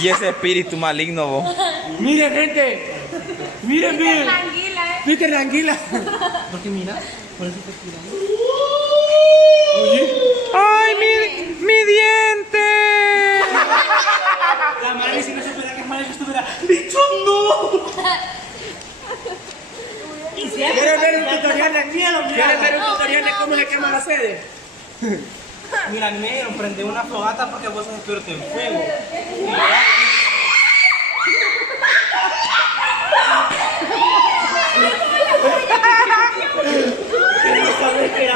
Y ese espíritu maligno, vos. Miren, gente. Miren, miren. Tranquila, Viste, tranquila. Porque mira, por eso te tirando. Oye. ¡Ay, mi diente! La madre si no supiera que es madre, yo estuviera. ¡Bicho, no! ¿Quieres ver un tutorial de miedo? ¿Quieres ver un tutorial de cómo se quema la sede? Mira, negro, prende una fogata porque vos sos experto en fuego.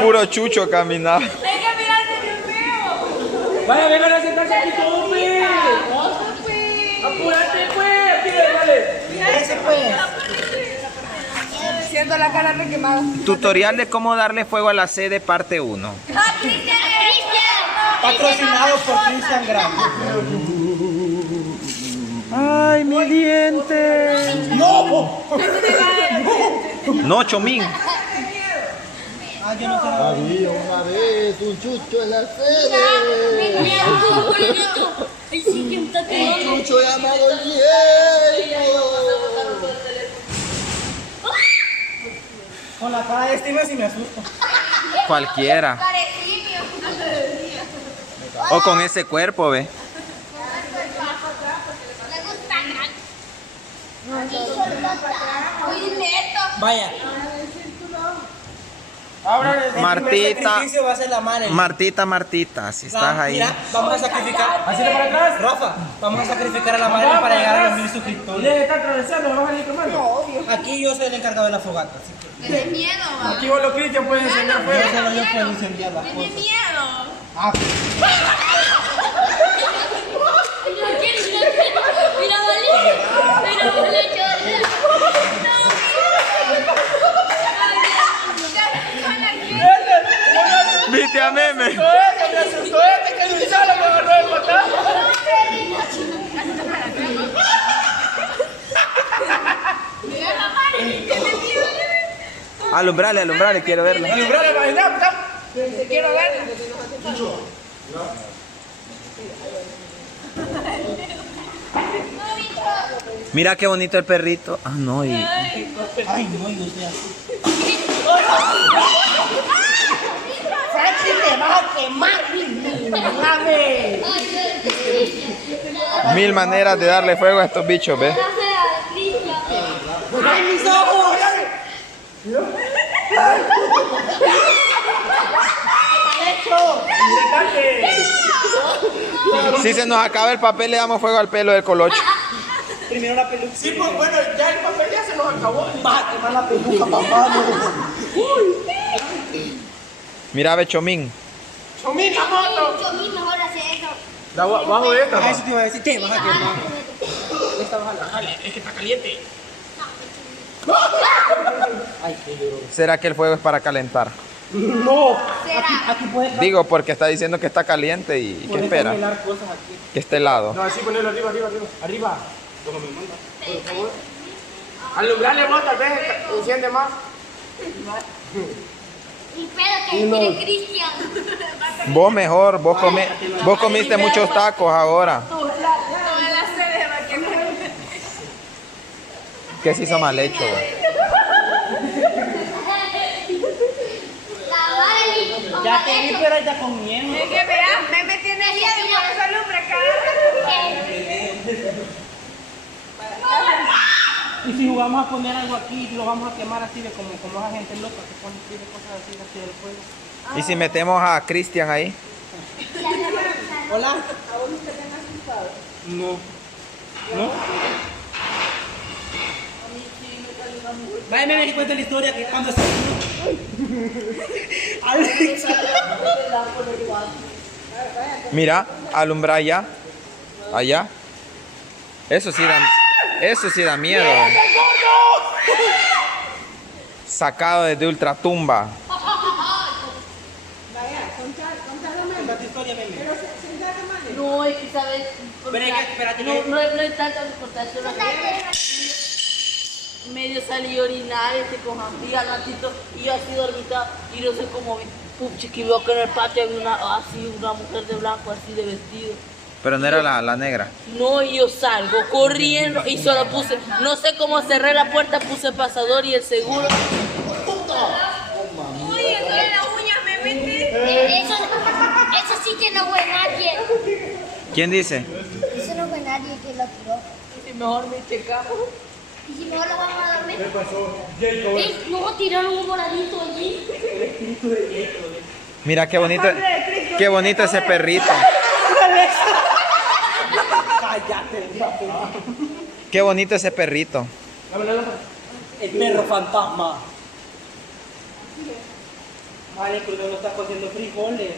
Puro chucho caminaba. hay que mirarse bien feo. Vaya, vengan a sentarse aquí todos, pues. Apúrate, pues. Aquí, dale. Ese, pues. Siento la cara requemada. Tutorial de cómo darle fuego a la sede, parte 1. ¡Ah, Cristian! Patrocinado por Cristian Grande. ¡Ay, mi diente! ¡No! No, Chomín. Ah, yo no sé. Había una vez un chucho en la sede. Ay, sí, siéntate. Un chucho llamado Diego. Con la cara de Steven sí me asusta. Cualquiera. O con ese cuerpo, ve. Vaya. Ahora el Martita. primer sacrificio va a ser la madre. Martita, si estás ahí. Mira, vamos a sacrificar. ¿Así para atrás? Rafa, vamos a sacrificar a la madre para llegar a los 1000 suscriptores. ¿Le está atravesando? ¿Lo vas a ir tomando? No, obvio. Aquí yo soy el encargado de la fogata, así que. ¡Qué miedo, va! Aquí vos lo Cristian puedes encender fuego. Solo yo puedo incendiar las ¡Qué cosas. miedo! Ah, Mira, Vale. Mira, Vale, Viste a meme. me asustó este que Luis Sala me agarró de matar. Alumbrale, quiero verlo. Alumbrale, imagínate. Quiero verlo. Mira qué bonito el perrito. Ah, no, y... Ay, no, yo estoy así. Franchi, te vas a quemar, ¡mame! Mil maneras de darle fuego a estos bichos, ¿ves? ¡Ay, mis ojos! Si se nos acaba el papel, le damos fuego al pelo del colocho. Primero la peluca. Sí, pues bueno, ya el papel ya se nos acabó. Vas a quemar la peluca, papá. Mira, ve, Chomín. Chomín, la moto. mejor hace eso. Bajo de esta. Ah, eso te iba a decir, ¿qué vas a quemar? Esta bájala, es que está caliente. Ay, qué lloró. ¿Será que el fuego es para calentar? No, aquí puedes. Digo, porque está diciendo que está caliente y ¿qué espera? Cosas aquí. Que esté helado. No, así ponelo arriba. Arriba. Como me manda. Por favor. Alumbrarle vos, tal vez enciende más. Y pedo que tiene Cristian. Vos mejor, vos comiste muchos tacos ahora. Toda la sede va a quemar. ¿Qué se hizo mal hecho, güey? Ya te vi, pero ya con miedo. Es que vea, me tiene miedo y por eso alumbra cada Y si jugamos a poner algo aquí y lo vamos a quemar así de como esa gente loca que pone cosas así del fuego. ¿Y si metemos a Cristian ahí? Hola. ¿A vos no te han asustado? No. ¿No? Vaya, me di cuenta la historia que cuando se... Alex. Mira, alumbra allá. Allá. Eso sí da miedo. Sacado desde ultratumba. Cuéntate historia, meme. No, es que sabes. Pero es que, espérate, No es tanta importación. Medio salí a orinar, cogí al ratito y yo así dormita y no sé cómo vi, puchi, que veo que en el patio había una mujer de blanco así de vestido. Pero no era la negra. No, y yo salgo corriendo y solo puse, no sé cómo cerré la puerta, puse el pasador y el seguro. Oye, eso de las uñas me metí. Eso sí que no fue nadie. ¿Quién dice? Eso no fue nadie que lo tiró. Y mejor me checamos. Y si mejor lo vamos a dormir. ¿Qué pasó? No, tiraron un voladito allí. Mira qué bonito ese perrito. Cállate. Qué bonito ese perrito. El perro fantasma. Vale, que uno está cociendo frijoles.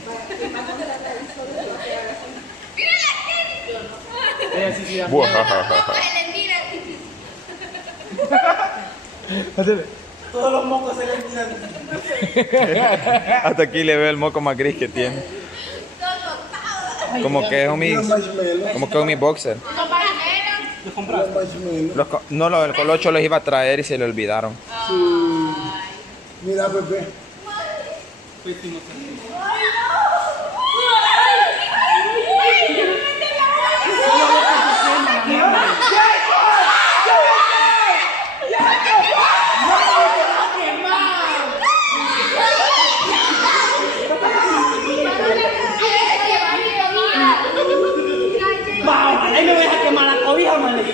Todos los mocos se le miran. Hasta aquí le veo el moco más gris que tiene. Como que es un mi boxer. ¿Los compraste? No, el colocho los iba a traer y se le olvidaron. Mira, Pepe. Ahí me voy a quemar la cobija, man. A mí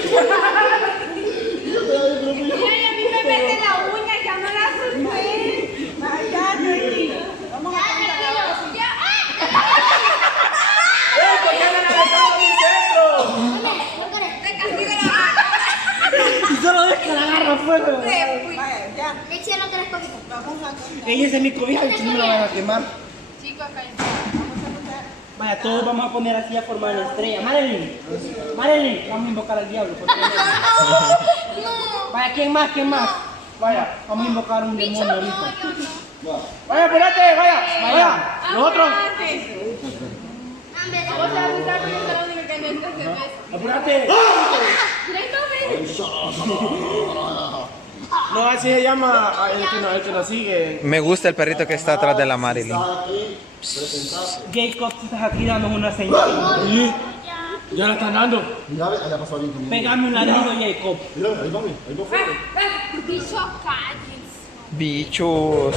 me mete la uña, ya no la asusté. Vamos a Y solo ves que la agarra fuego. Le hicieron 3 cobitas. Ella es mi cobija y tú no la vas a quemar. Chicos, acá Vaya, todos vamos a poner así a formar una estrella. Marilyn, vamos a invocar al diablo. porque- Vaya, ¿quién más? Vaya, vamos a invocar un demonio ahorita. Vaya, espérate, vaya. Nosotros. Apúrate. No, así se llama el que nos sigue. Me gusta el perrito que está atrás de la Marilyn. Jacob, tú estás aquí dando una señal. Ya la están dando. Mira, allá pasó alguien conmigo. Pégame un ladrido, Jacob. Mira, ahí va fuerte. Bicho, cállense. Bichos.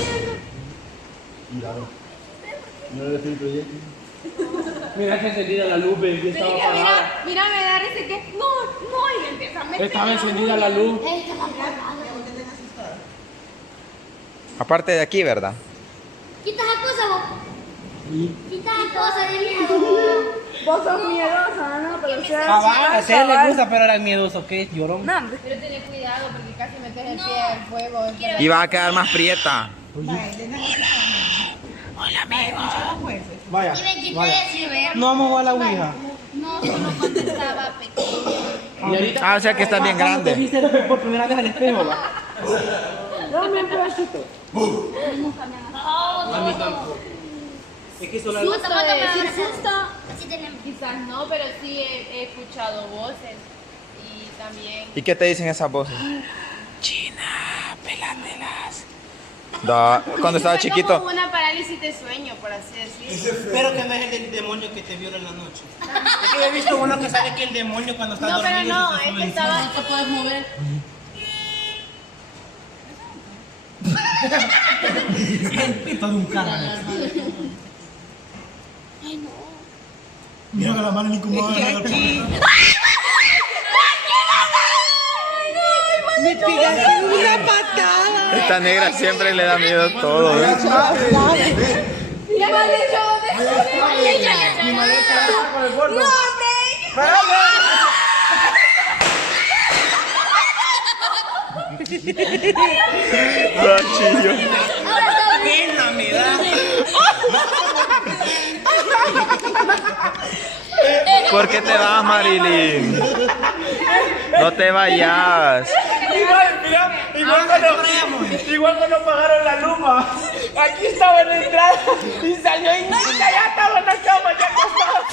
Mira el espíritu de Jake. Mira que encendida la luz, baby, estaba apagada. Mira, me da ese que. No, y empieza a meter. Estaba encendida la luz. Aparte de aquí, ¿verdad? Quita esa cosa, vos. Quita esa cosa de miedo. Vos sos miedosa, ¿no? Pero A ese le gusta, pero era miedoso, ¿qué? Llorón. Pero ten cuidado porque casi metes el pie al fuego. Y va a quedar más prieta. Vaya, Y me quité vaya. de ver. No vamos a jugar a la ouija. No, solo cuando estaba pequeña. Y ahorita. Ah, o sea que está bien ¿Cuándo te grande. viste por primera vez al espejo, va? Dame un pedacito. A mí tampoco. Es que solo Susto de decir susto. Así tenemos. Quizás no, pero sí he escuchado voces y también... ¿Y qué te dicen esas voces? China, pelándolas. Cuando estaba Fue chiquito. como una parálisis de sueño, por así decirlo. Espero que no es el demonio que te viola en la noche. Es que he visto uno que sabe que el demonio cuando está No, pero dormido no, se te es sube que encima. estaba... No te puedes mover. El pito de un cara. Mira que la mano ni como va a agarrar. Me pegaste una patada. Esta negra siempre le da miedo a todo. ¿eh? Ya me han dicho Mi maleta está con el gordo. Rachillo. Pena me da. ¿Por qué te vas, Marilyn? No te vayas. Igual cuando pagaron la luma. Aquí estaba en la entrada y salió y ya estaba en la cama, ya acostado.